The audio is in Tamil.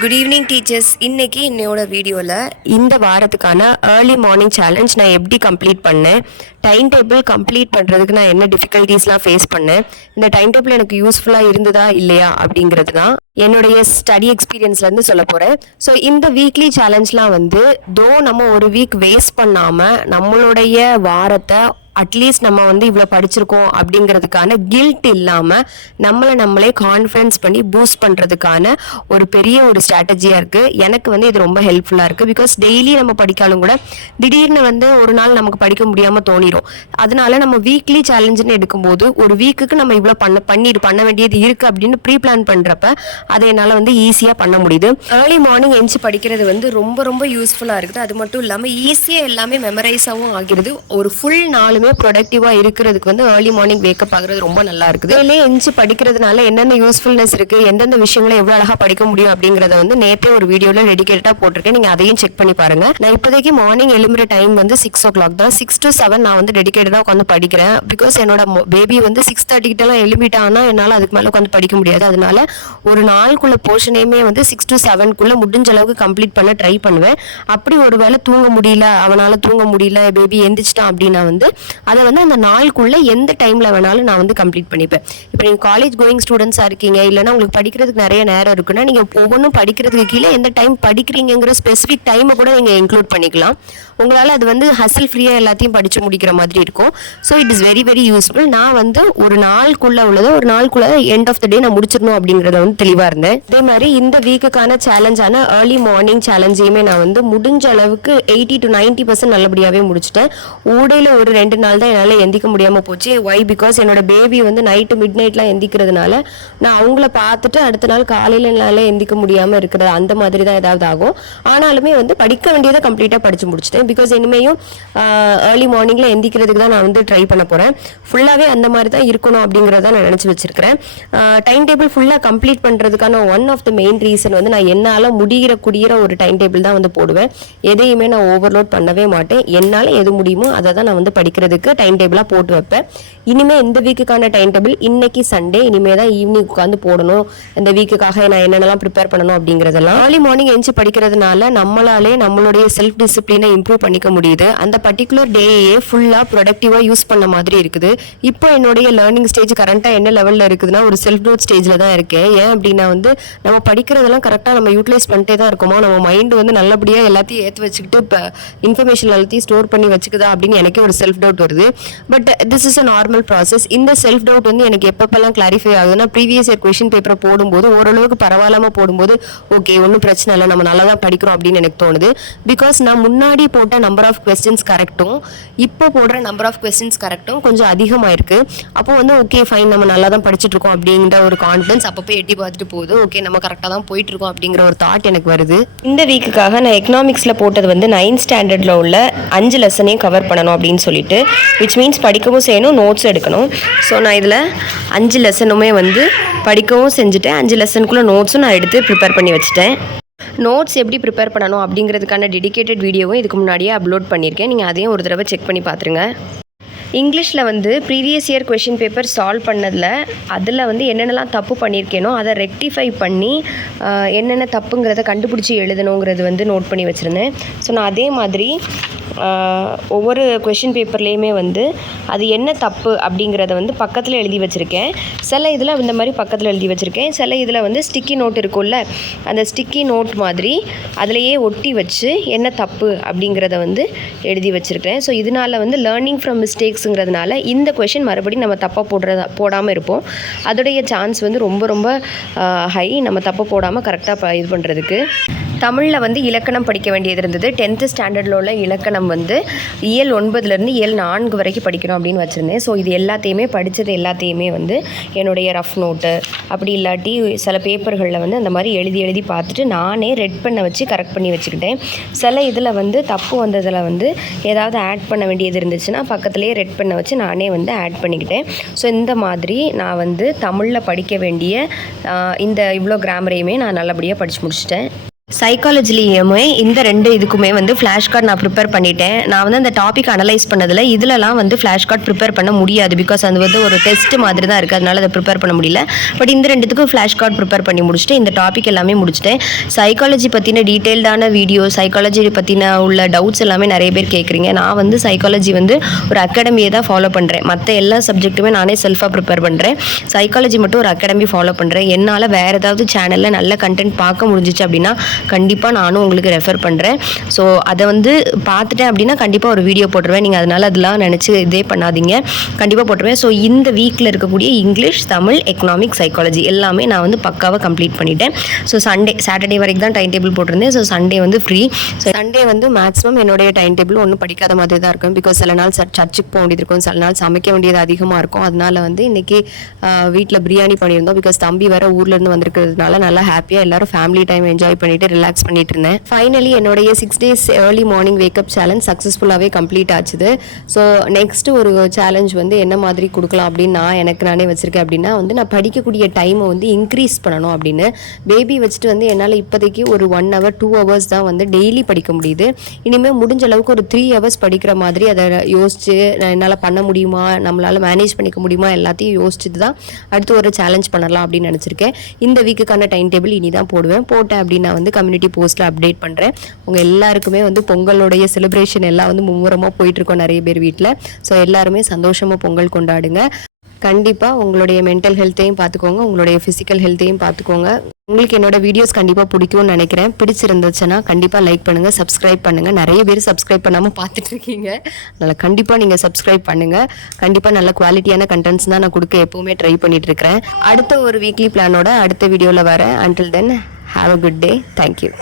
Good evening teachers. இன்னைக்கு என்னோட வீடியோவில் இந்த வாரத்துக்கான ஏர்லி மார்னிங் சேலஞ்ச் நான் எப்படி கம்ப்ளீட் பண்ணேன், டைம் டேபிள் கம்ப்ளீட் பண்ணுறதுக்கு நான் என்ன டிஃபிகல்ட்டிஸ்லாம் ஃபேஸ் பண்ணேன், இந்த டைம் டேபிள் எனக்கு யூஸ்ஃபுல்லாக இருந்ததா இல்லையா அப்படிங்கிறது தான் என்னுடைய ஸ்டடி எக்ஸ்பீரியன்ஸ்லேருந்து சொல்ல போகிறேன். ஸோ இந்த வீக்லி சேலஞ்ச்லாம் நம்ம ஒரு வீக் வேஸ்ட் பண்ணாமல் நம்மளுடைய வாரத்தை அட்லீஸ்ட் நம்ம இவ்வளோ படிச்சிருக்கோம் அப்படிங்கிறதுக்கான கில்ட் இல்லாமல் நம்மளே கான்ஃபிடன்ஸ் பண்ணி பூஸ்ட் பண்ணுறதுக்கான ஒரு பெரிய ஒரு ஸ்ட்ராட்டஜியாக இருக்குது. எனக்கு இது ரொம்ப ஹெல்ப்ஃபுல்லாக இருக்குது. பிகாஸ் டெய்லி நம்ம படிக்காலும் கூட திடீர்னு ஒரு நாள் நமக்கு படிக்க முடியாமல் தோணிடும். அதனால நம்ம வீக்லி சேலஞ்சுன்னு எடுக்கும்போது ஒரு வீக்குக்கு நம்ம இவ்வளோ பண்ண வேண்டியது இருக்குது அப்படின்னு ப்ரீ பிளான் பண்ணுறப்ப அதை என்னால் ஈஸியாக பண்ண முடியுது. ஏர்லி மார்னிங் எஞ்சி படிக்கிறது ரொம்ப ரொம்ப யூஸ்ஃபுல்லாக இருக்குது. அது மட்டும் இல்லாமல் ஈஸியாக எல்லாமே மெமரைஸாகவும் ஆகிறது. ஒரு ஃபுல் நாளுமே ப்ரொடக்டிவாக இருக்கிறதுக்கு ஏர்லி மார்னிங் வேக்கப் ஆகுறது ரொம்ப நல்லா இருக்குது. இதுலேயே எஞ்சி படிக்கிறதுனால என்னென்ன யூஸ்ஃபுல்னஸ் இருக்குது, எந்தெந்த விஷயங்களை எவ்வளோ அழகாக படிக்க முடியும் அப்படிங்கிறத நேற்றே ஒரு வீடியோவில் டெடிகேட்டாக போட்டிருக்கேன். நீங்கள் அதையும் செக் பண்ணி பாருங்கள். நான் இப்போதைக்கு மார்னிங் எழும்புற டைம் 6 o'clock தான். 6 to 7 நான் டெடிகேட்டடாக உட்காந்து படிக்கிறேன். பிகாஸ் என்னோட பேபி 6:30 கிட்டலாம் எழுப்பிட்டான்னா என்னால் அதுக்கு மேலே உட்காந்து படிக்க முடியாது. அதனால ஒரு நாளுக்குள்ள போர்ஷனையுமே 6 to 7 முடிஞ்ச அளவுக்கு கம்ப்ளீட் பண்ண ட்ரை பண்ணுவேன். அப்படி ஒரு வேளை அவனால் தூங்க முடியல, பேபி எந்திரிச்சிட்டான் அப்படின்னா அதை அந்த நாளுக்குள்ள எந்த டைம்ல வேணாலும் நான் கம்ப்ளீட் பண்ணிப்பேன். இப்போ நீங்கள் காலேஜ் கோயிங் ஸ்டூடெண்ட்ஸாக இருக்கீங்க, இல்லைன்னா உங்களுக்கு படிக்கிறதுக்கு நிறைய நேரம் இருக்குன்னா நீங்கள் ஒவ்வொன்றும் படிக்கிறதுக்கு கீழே எந்த டைம் படிக்கிறீங்கிற ஸ்பெசிஃபிக் டைமை கூட நீங்கள் இன்க்ளூட் பண்ணிக்கலாம். உங்களால் அது ஹசில் ஃப்ரீயாக எல்லாத்தையும் படித்து முடிக்கிற மாதிரி இருக்கும். So it is very very useful. நான் ஒரு நாளுக்குள்ளே உள்ளதை ஒரு நாளுக்குள்ளே எண்ட் ஆஃப் த டே நான் முடிச்சிடணும் அப்படிங்கிறத தெளிவாக இருந்தேன். அதே மாதிரி இந்த வீக்குக்கான சேலஞ்சான ஏர்லி மார்னிங் சேலஞ்சையுமே நான் முடிஞ்ச அளவுக்கு 80 to 90% நல்லபடியாகவே முடிச்சிட்டேன். ஊடையில் ஒரு 2 நாள் தான் என்னால் எந்திக்க முடியாமல் போச்சு. ஒய்? பிகாஸ் என்னோட பேபி நைட்டு மிட் நைட்லாம் எந்திக்கிறதுனால நான் அவங்கள பார்த்துட்டு அடுத்த நாள் காலையில் என்னால் எந்திக்க முடியாமல் இருக்கிறது அந்த மாதிரி தான் ஏதாவது ஆகும். ஆனாலுமே படிக்க வேண்டியதை கம்ப்ளீட்டாக படித்து முடிச்சிட்டேன். பிகாஸ் இனிமேயும் ஏர்லி மார்னிங்கில் எந்திக்கிறதுக்கு தான் நான் ட்ரை பண்ண போகிறேன். ஃபுல்லாகவே அந்த மாதிரி தான் இருக்கணும் அப்படிங்கிறத நான் நினச்சி வச்சிருக்கிறேன். டைம் டேபிள் ஃபுல்லாக கம்ப்ளீட் பண்ணுறதுக்கான one of the main reason நான் என்னால் குடியிற ஒரு டைம் டேபிள் தான் போடுவேன். எதையுமே நான் ஓவர்லோட் பண்ணவே மாட்டேன். என்னால் எது முடியுமோ அதை தான் நான் படிக்கிறதுக்கு டைம் டேபிளாக போட்டு வைப்பேன். இனிமேல் இந்த வீக்குக்கான டைம் டேபிள் இன்னைக்கு சண்டே, இனிமேல் தான் ஈவினிங் உட்காந்து போடணும். இந்த வீக்குக்காக நான் என்னென்னலாம் ப்ரிப்பேர் பண்ணணும் அப்படிங்கிறதெல்லாம் ஏர்லி மார்னிங் எழுந்து படிக்கிறதுனால நம்மளுடைய செல்ஃப் டிசிப்ளினை இம்ப்ரூவ் பண்ணிக்க முடியுது. அந்த பர்டிகுலர் டேயே ஃபுல்லாக ப்ரொடக்டிவாக யூஸ் பண்ண மாதிரி இருக்குது. இப்போ என்னுடைய லேர்னிங் ஸ்டேஜ் கரண்ட்டாக என்ன லெவலில் இருக்குதுன்னா ஒரு செல்ஃப் க்ரோத் ஸ்டேஜில் தான் இருக்கேன். ஏன் அப்படின்னா நம்ம படிக்கிறதெல்லாம் கரெக்டாக நம்ம யூட்டிலைஸ் பண்ணிட்டே தான் இருக்கோமா, நம்ம மைண்டு நல்லபடியாக எல்லாத்தையும் ஏற்றி வச்சுக்கிட்டு இப்போ இன்ஃபர்மேஷன் எல்லாத்தையும் ஸ்டோர் பண்ணி வச்சுக்குதா அப்படின்னு எனக்கே ஒரு செல்ஃப் டவுட் வருது. But this is a normal process. இந்த செல்ஃப் டவுட் எனக்கு எப்பப்பெல்லாம் கிளாரிஃபை ஆகுதுன்னா ப்ரீவியஸ் இயர் கொஷின் பேப்பரை போடும்போது ஓரளவுக்கு பரவாயில்லாமல் போடும்போது ஓகே ஒன்றும் பிரச்சனை இல்லை, நம்ம நல்லா தான் படிக்கிறோம் அப்படின்னு எனக்கு தோணுது. பிகாஸ் நான் முன்னாடி போட்ட நம்பர் ஆஃப் கொஸ்டின்ஸ் கரெக்டும் இப்போ போடுற நம்பர் ஆஃப் கொஸ்டின்ஸ் கரெக்டும் கொஞ்சம் அதிகமாக இருக்குது. அப்போ ஓகே ஃபைன், நம்ம நல்லா தான் படிச்சுட்டு இருக்கோம் அப்படிங்கிற ஒரு கான்ஃபிடன்ஸ் அப்போ எட்டி பார்த்துட்டு போகுது. ஓகே நம்ம கரெக்டாக தான் போயிட்டு இருக்கோம் அப்படிங்கிற ஒரு தாட் எனக்கு வருது. இந்த வீக்குக்காக நான் எக்கனாமிக்ஸில் போட்டது 9th ஸ்டாண்டர்டில் உள்ள 5 லெசனையும் கவர் பண்ணணும் அப்படின்னு சொல்லிட்டு, விச் மீன்ஸ் படிக்கவும் செய்யணும், நோட்ஸ் எடுக்கணும். ஸோ நான் இதில் 5 லெசனுமே படிக்கவும் செஞ்சுட்டேன். 5 லெசனுக்குள்ளே நோட்ஸும் நான் எடுத்து ப்ரிப்பேர் பண்ணி வச்சுட்டேன். நோட்ஸ் எப்படி ப்ரிப்பேர் பண்ணணும் அப்படிங்கிறதுக்கான டெடிகேட்டட் வீடியோவும் இதுக்கு முன்னாடியே அப்லோட் பண்ணியிருக்கேன். நீங்கள் அதையும் ஒரு தடவை செக் பண்ணி பார்த்துருங்க. இங்கிலீஷில் previous year question paper solve பண்ணதில் அதில் என்னென்னலாம் தப்பு பண்ணியிருக்கேனோ அதை ரெக்டிஃபை பண்ணி என்னென்ன தப்புங்கிறத கண்டுபிடிச்சி எழுதணுங்கிறது நோட் பண்ணி வச்சுருந்தேன். ஸோ நான் அதே மாதிரி ஒவ்வொரு கொஷின் பேப்பர்லேயுமே அது என்ன தப்பு அப்படிங்கிறத பக்கத்தில் எழுதி வச்சுருக்கேன். சில இதில் இந்த மாதிரி பக்கத்தில் எழுதி வச்சுருக்கேன். சில இதில் ஸ்டிக்கி நோட் இருக்கும்ல, அந்த ஸ்டிக்கி நோட் மாதிரி அதிலையே ஒட்டி வச்சு என்ன தப்பு அப்படிங்கிறத எழுதி வச்சுருக்கேன். ஸோ இதனால் லேர்னிங் ஃப்ரம் மிஸ்டேக்ஸுங்கிறதுனால இந்த கொஷின் மறுபடியும் நம்ம தப்பாக போடாமல் இருப்போம். அதோடைய சான்ஸ் ரொம்ப ரொம்ப ஹை, நம்ம தப்பு போடாமல் கரெக்டாக இது பண்ணுறதுக்கு. தமிழில் இலக்கணம் படிக்க வேண்டியது இருந்தது. 10th ஸ்டாண்டர்டில் உள்ள இலக்கணம் இயல் 9லேருந்து இயல் 4 வரைக்கும் படிக்கணும் அப்படின்னு வச்சுருந்தேன். ஸோ இது எல்லாத்தையுமே படித்தது எல்லாத்தையுமே என்னுடைய ரஃப் நோட்டு அப்படி இல்லாட்டி சில பேப்பர்களில் அந்த மாதிரி எழுதி பார்த்துட்டு நானே ரெட் பண்ண வச்சு கரெக்ட் பண்ணி வச்சுக்கிட்டேன். சில இதில் தப்பு வந்ததில் ஏதாவது ஆட் பண்ண வேண்டியது இருந்துச்சுன்னா பக்கத்துலேயே ரெட் பண்ண வச்சு நானே ஆட் பண்ணிக்கிட்டேன். ஸோ இந்த மாதிரி நான் தமிழில் படிக்க வேண்டிய இந்த இவ்வளோ கிராமரையுமே நான் நல்லபடியாக படித்து முடிச்சிட்டேன். சைக்காலஜிலையுமே இந்த 2 இதுக்குமே வந்து ஃப்ளாஷ் கார்டு நான் ப்ரிப்பேர் பண்ணிட்டேன். நான் வந்து அந்த டாபிக் அனலைஸ் பண்ணதில இதுலலாம் வந்து ஃப்ளாஷ் கார்டு ப்ரிப்பேர் பண்ண முடியாது. பிகாஸ் அது வந்து ஒரு டெஸ்ட் மாதிரி தான் இருக்குது. அதனால அதை ப்ரிப்பேர் பண்ண முடியல. பட் இந்த 2த்துக்கும் ஃப்ளாஷ் கார்டு ப்ரிப்பேர் பண்ணி முடிச்சுட்டு இந்த டாபிக் எல்லாமே முடிச்சுட்டேன். சைக்காலஜி பற்றின டீட்டெயில்டான வீடியோ, சைக்காலஜி பற்றின உள்ள டவுட்ஸ் எல்லாமே நிறைய பேர் கேட்குறீங்க. நான் வந்து சைக்காலஜி வந்து ஒரு அகாடமியை தான் ஃபாலோ பண்ணுறேன். மற்ற எல்லா சப்ஜெக்ட்டுமே நானே செல்ஃபாக ப்ரிப்பேர் பண்ணுறேன். சைக்காலஜி மட்டும் ஒரு அகாடமி ஃபாலோ பண்ணுறேன். என்னால் வேறு ஏதாவது சேனலில் நல்ல கண்டென்ட் பார்க்க முடிஞ்சிச்சு அப்படின்னா கண்டிப்பாக நானும் உங்களுக்கு ரெஃபர் பண்ணுறேன். ஸோ அதை வந்து பார்த்துட்டேன் அப்படின்னா கண்டிப்பாக ஒரு வீடியோ போட்டுருவேன். நீங்கள் அதனால் அதெல்லாம் நினச்சி இதே பண்ணாதீங்க, கண்டிப்பாக போட்டுருவேன். ஸோ இந்த வீக்கில் இருக்கக்கூடிய இங்கிலீஷ், தமிழ், எக்கனாமிக், சைக்காலஜி எல்லாமே நான் வந்து பக்காவாக கம்ப்ளீட் பண்ணிட்டேன். ஸோ சாட்டர்டே வரைக்கும் தான் டைம் டேபிள் போட்டிருந்தேன். ஸோ சண்டே வந்து ஃப்ரீ. ஸோ சண்டே வந்து மேக்ஸிமம் என்னுடைய டைம் டேபிள் ஒன்றும் படிக்காத மாதிரி தான் இருக்கும். பிகாஸ் சில நாள் சர்ச்சுக்கு போக வேண்டியது இருக்கும், சில நாள் சமைக்க வேண்டியது அதிகமாக இருக்கும். அதனால வந்து இன்றைக்கி வீட்டில் பிரியாணி பண்ணியிருந்தோம். பிகாஸ் தம்பி வேறு ஊர்லேருந்து வந்திருக்கிறதுனால நல்லா ஹாப்பியாக எல்லோரும் ஃபேமிலி டைம் என்ஜாய் பண்ணிவிட்டு ரிலாக்ஸ் பண்ணிட்டு இருந்தேன். ஃபைனலி என்னுடைய 6 days early morning wake up challenge சக்ஸஸ்ஃபுல்லாகவே கம்ப்ளீட் ஆச்சுது. ஸோ நெக்ஸ்ட் ஒரு சேலஞ்ச் வந்து என்ன மாதிரி கொடுக்கலாம் அப்படின்னு நானே வச்சுருக்கேன். அப்படின்னா வந்து நான் படிக்கக்கூடிய டைமை வந்து இன்க்ரீஸ் பண்ணணும் அப்படின்னு. பேபி வச்சுட்டு வந்து என்னால் இப்போதைக்கு ஒரு 1 hour 2 hours தான் வந்து டெய்லி படிக்க முடியுது. இனிமேல் முடிஞ்ச அளவுக்கு ஒரு 3 hours படிக்கிற மாதிரி அதை யோசிச்சு என்னால் பண்ண முடியுமா, நம்மளால் மேனேஜ் பண்ணிக்க முடியுமா, எல்லாத்தையும் யோசிச்சுட்டு தான் அடுத்து ஒரு சேலஞ்ச் பண்ணலாம் அப்படின்னு நினச்சிருக்கேன். இந்த வீக்குக்கான டைம் டேபிள் இனி தான் போட்டேன் அப்படின்னா வந்து கம்யூனிட்டி போஸ்ட்டில் அப்டேட் பண்ணுறேன். உங்கள் எல்லாருக்குமே வந்து பொங்கலுடைய செலிப்ரேஷன் எல்லாம் வந்து மும்முரமாக போயிட்டுருக்கோம் நிறைய பேர் வீட்டில். ஸோ எல்லாருமே சந்தோஷமாக பொங்கல் கொண்டாடுங்க. கண்டிப்பாக உங்களுடைய மென்டல் ஹெல்த்தையும் பார்த்துக்கோங்க, உங்களுடைய ஃபிசிக்கல் ஹெல்த்தையும் பார்த்துக்கோங்க. உங்களுக்கு என்னோட வீடியோஸ் கண்டிப்பாக பிடிக்கும்னு நினைக்கிறேன். பிடிச்சிருந்துச்சுன்னா கண்டிப்பாக லைக் பண்ணுங்கள், சப்ஸ்கிரைப் பண்ணுங்கள். நிறைய பேர் சப்ஸ்கிரைப் பண்ணாமல் பார்த்துட்ருக்கீங்க. அதனால் கண்டிப்பாக நீங்கள் சப்ஸ்கிரைப் பண்ணுங்கள். கண்டிப்பாக நல்ல குவாலிட்டியான கண்டென்ட்ஸ் தான் நான் கொடுக்க எப்போவுமே ட்ரை பண்ணிகிட்ருக்கிறேன். அடுத்த ஒரு வீக்லி பிளானோட அடுத்த வீடியோவில் வரேன். Until then have a good day. Thank you.